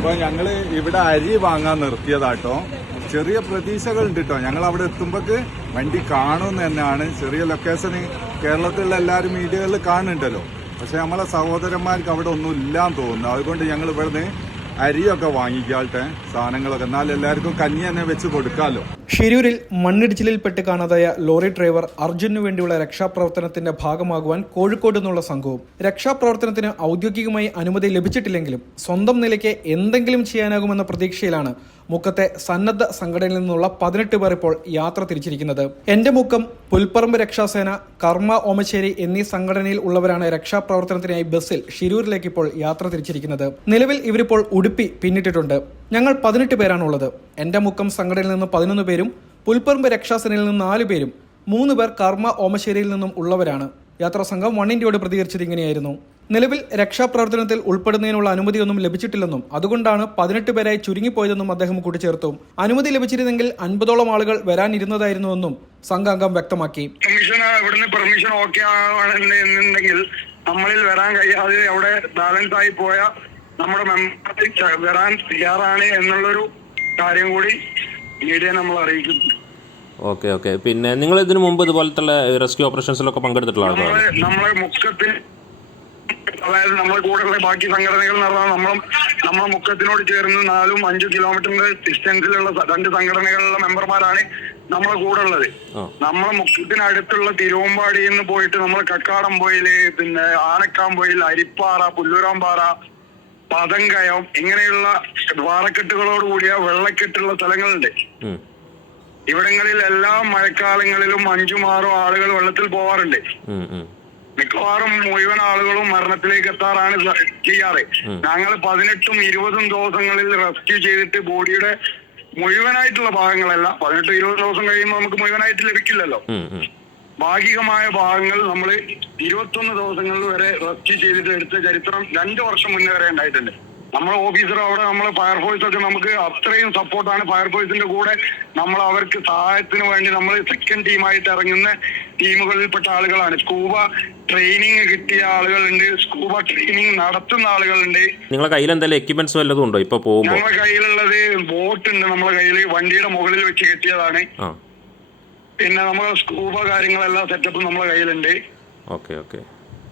അപ്പൊ ഞങ്ങൾ ഇവിടെ അരി വാങ്ങാൻ നിർത്തിയതാട്ടോ. ചെറിയ പ്രതീക്ഷകൾ ഉണ്ട് കേട്ടോ ഞങ്ങൾ അവിടെ എത്തുമ്പോക്ക് വണ്ടി കാണുമെന്ന് തന്നെയാണ്. ചെറിയ ലൊക്കേഷന് കേരളത്തിലുള്ള എല്ലാവരും മീഡിയകളിൽ കാണുന്നുണ്ടല്ലോ. പക്ഷെ നമ്മളെ സഹോദരന്മാർക്ക് അവിടെ ഒന്നും ഇല്ലാന്ന് തോന്നുന്നു. അതുകൊണ്ട് ഞങ്ങൾ ഇവിടുന്ന് അരിയൊക്കെ വാങ്ങിക്കാട്ടെ സാധനങ്ങളൊക്കെ. എന്നാൽ എല്ലാവർക്കും കഞ്ഞി തന്നെ വെച്ച് കൊടുക്കാമല്ലോ ഷിരൂരിൽ മണ്ണിടിച്ചിലിൽപ്പെട്ട് കാണാതായ ലോറി ഡ്രൈവർ അർജുനു വേണ്ടിയുള്ള രക്ഷാപ്രവർത്തനത്തിന്റെ ഭാഗമാകുവാൻ കോഴിക്കോട് നിന്നുള്ള സംഘവും. രക്ഷാപ്രവർത്തനത്തിന് ഔദ്യോഗികമായി അനുമതി ലഭിച്ചിട്ടില്ലെങ്കിലും സ്വന്തം നിലയ്ക്ക് എന്തെങ്കിലും ചെയ്യാനാകുമെന്ന പ്രതീക്ഷയിലാണ് മുക്കത്തെ സന്നദ്ധ സംഘടനയിൽ നിന്നുള്ള പതിനെട്ട് പേർ ഇപ്പോൾ യാത്ര തിരിച്ചിരിക്കുന്നത്. എന്റെ മുക്കം പുൽപ്പറമ്പ് രക്ഷാസേന കർമ്മ ഓമശ്ശേരി എന്നീ സംഘടനയിൽ ഉള്ളവരാണ് രക്ഷാപ്രവർത്തനത്തിനായി ബസ്സിൽ ഷിരൂരിലേക്ക് ഇപ്പോൾ യാത്ര തിരിച്ചിരിക്കുന്നത്. നിലവിൽ ഇവരിപ്പോൾ ഉടുപ്പി പിന്നിട്ടിട്ടുണ്ട്. ഞങ്ങൾ പതിനെട്ട് പേരാണുള്ളത്. എന്റെ മുക്കം സംഘടനയിൽ നിന്ന് പതിനൊന്ന് പേരും പുൽപ്പറമ്പ് രക്ഷാസേനയിൽ നിന്ന് നാലു പേരും മൂന്ന് പേർ കർമ്മ ഓമശ്ശേരിയിൽ നിന്നും ഉള്ളവരാണ്. യാത്രാ സംഘം വൺ ഇന്ത്യയോട് പ്രതികരിച്ചത് ഇങ്ങനെയായിരുന്നു. നിലവിൽ രക്ഷാപ്രവർത്തനത്തിൽ ഉൾപ്പെടുന്നതിനുള്ള അനുമതിയൊന്നും ലഭിച്ചിട്ടില്ലെന്നും അതുകൊണ്ടാണ് പതിനെട്ട് പേരായി ചുരുങ്ങിപ്പോയതെന്നും അദ്ദേഹം കൂട്ടിച്ചേർത്തു. അനുമതി ലഭിച്ചിരുന്നെങ്കിൽ അൻപതോളം ആളുകൾ വരാനിരുന്നതായിരുന്നുവെന്നും സംഘാംഗം വ്യക്തമാക്കി. കമ്മീഷൻ പെർമിഷൻ നമ്മളിൽ വരാൻ കഴിയാതെ അവിടെ ബാലൻസ് ആയി പോയ നമ്മുടെ മെമ്പർ വരാൻ തയ്യാറാണ് എന്നുള്ളൊരു കാര്യം കൂടി മീഡിയ നമ്മൾ അറിയിക്കും ഓക്കെ ഓക്കെ. പിന്നെ നിങ്ങൾ ഇതിനു മുമ്പ് ഇതുപോലത്തെ റെസ്ക്യൂ ഓപ്പറേഷൻസിലൊക്കെ പങ്കെടുത്തിട്ടുള്ള നമ്മളെ മുക്കത്തിൽ അതായത് നമ്മളെ കൂടെയുള്ള ബാക്കി സംഘടനകൾ എന്ന് പറഞ്ഞാൽ നമ്മളും മുക്കത്തിനോട് ചേർന്ന് നാലും അഞ്ചും കിലോമീറ്ററിന്റെ ഡിസ്റ്റൻസിലുള്ള രണ്ട് സംഘടനകളിലുള്ള മെമ്പർമാരാണ് നമ്മളെ കൂടെ ഉള്ളത്. നമ്മളെ മുക്കത്തിനടുത്തുള്ള തിരുവമ്പാടിയിൽ നിന്ന് പോയിട്ട് നമ്മൾ കക്കാടം പോയിൽ പിന്നെ ആനക്കാമ്പോയിൽ അരിപ്പാറ പുല്ലൂരാമ്പാറ പതങ്കയം ഇങ്ങനെയുള്ള വാറക്കെട്ടുകളോടുകൂടിയ വെള്ളക്കെട്ടുള്ള സ്ഥലങ്ങളുണ്ട്. ഇവിടങ്ങളിൽ എല്ലാ മഴക്കാലങ്ങളിലും അഞ്ചും ആറും ആളുകൾ വെള്ളത്തിൽ പോവാറുണ്ട്. മിക്കവാറും മുഴുവൻ ആളുകളും മരണത്തിലേക്ക് എത്താറാണ് ചെയ്യാറ്. ഞങ്ങൾ പതിനെട്ടും ഇരുപതും ദിവസങ്ങളിൽ റെസ്ക്യൂ ചെയ്തിട്ട് ബോഡിയുടെ മുഴുവനായിട്ടുള്ള ഭാഗങ്ങളല്ല പതിനെട്ട് ഇരുപത് ദിവസം കഴിയുമ്പോൾ നമുക്ക് മുഴുവനായിട്ട് ലഭിക്കില്ലല്ലോ. ഭാഗികമായ ഭാഗങ്ങൾ നമ്മൾ ഇരുപത്തൊന്ന് ദിവസങ്ങളിൽ വരെ റെസ്ക്യൂ ചെയ്തിട്ട് എടുത്ത ചരിത്രം രണ്ടു വർഷം മുന്നേ വരെ ഉണ്ടായിട്ടുണ്ട്. നമ്മളെ ഓഫീസർ അവിടെ നമ്മളെ ഫയർഫോഴ്സ് ഒക്കെ നമുക്ക് അത്രയും സപ്പോർട്ടാണ്. ഫയർഫോഴ്സിന്റെ കൂടെ നമ്മൾ അവർക്ക് സഹായത്തിന് വേണ്ടി നമ്മൾ സെക്കൻഡ് ടീമായിട്ട് ഇറങ്ങുന്ന ടീമുകളിൽപ്പെട്ട ആളുകളാണ്. സ്കൂബ ട്രെയിനിങ് കിട്ടിയ ആളുകളുണ്ട്. സ്കൂബ ട്രെയിനിങ് നടത്തുന്ന ആളുകളുണ്ട്. നിങ്ങളെ കയ്യിൽ എന്തെങ്കിലും എക്യുപ്മെന്റ്സ് വല്ലതും ഉണ്ടോ? ഇപ്പൊ നമ്മളെ ഞങ്ങളുടെ കയ്യിലുള്ളത് ബോട്ട് ഉണ്ട്. നമ്മളെ കയ്യിൽ വണ്ടിയുടെ മുകളിൽ വെച്ച് കെട്ടിയതാണ്. പിന്നെ നമ്മളെ സ്കൂബ കാര്യങ്ങളെല്ലാം സെറ്റപ്പ് നമ്മളെ കയ്യിലുണ്ട്. Okay okay.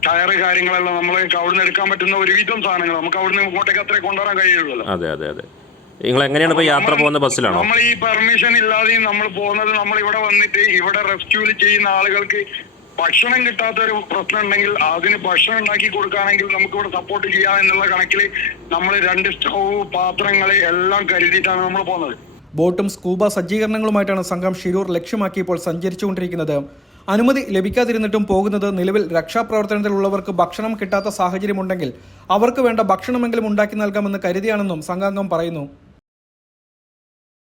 ടയർ കാര്യങ്ങളെല്ലാം നമ്മൾ അവിടുന്ന് എടുക്കാൻ പറ്റുന്ന ഒരുവിധം സാധനങ്ങൾ നമുക്ക് അവിടുന്ന് ഇങ്ങോട്ടേക്ക് അത്രേ കൊണ്ടുവരാൻ കഴിയുള്ളൂ. അതെ അതെ അതെ. നിങ്ങൾ എങ്ങനെയാണ് യാത്ര പോകുന്ന ബസ്സിലാണോ? നമ്മൾ ഈ പെർമിഷൻ ഇല്ലാതെയും നമ്മൾ പോകുന്നത് നമ്മൾ ഇവിടെ വന്നിട്ട് ഇവിടെ റെസ്ക്യൂൽ ചെയ്യുന്ന ആളുകൾക്ക് ഭക്ഷണം കിട്ടാത്ത ഒരു പ്രശ്നം ഉണ്ടെങ്കിൽ അതിന് ഭക്ഷണം ഉണ്ടാക്കി കൊടുക്കുകയാണെങ്കിൽ നമുക്ക് ഇവിടെ സപ്പോർട്ട് ചെയ്യാം എന്നുള്ള കണക്കിൽ നമ്മൾ രണ്ട് സ്റ്റൗ പാത്രങ്ങൾ എല്ലാം കരുതിയിട്ടാണ് നമ്മൾ പോകുന്നത്. ബോട്ടും സ്കൂബ സജ്ജീകരണങ്ങളുമായിട്ടാണ് സംഘം ഷിരൂർ ലക്ഷ്യമാക്കി ഇപ്പോൾ സഞ്ചരിച്ചുകൊണ്ടിരിക്കുന്നത്. അനുമതി ലഭിക്കാതിരുന്നിട്ടും പോകുന്നത് നിലവിൽ രക്ഷാപ്രവർത്തനത്തിലുള്ളവർക്ക് ഭക്ഷണം കിട്ടാത്ത സാഹചര്യമുണ്ടെങ്കിൽ അവർക്ക് വേണ്ട ഭക്ഷണമെങ്കിലും ഉണ്ടാക്കി നൽകാമെന്ന് കരുതിയാണെന്നും സംഘാംഗം പറയുന്നു.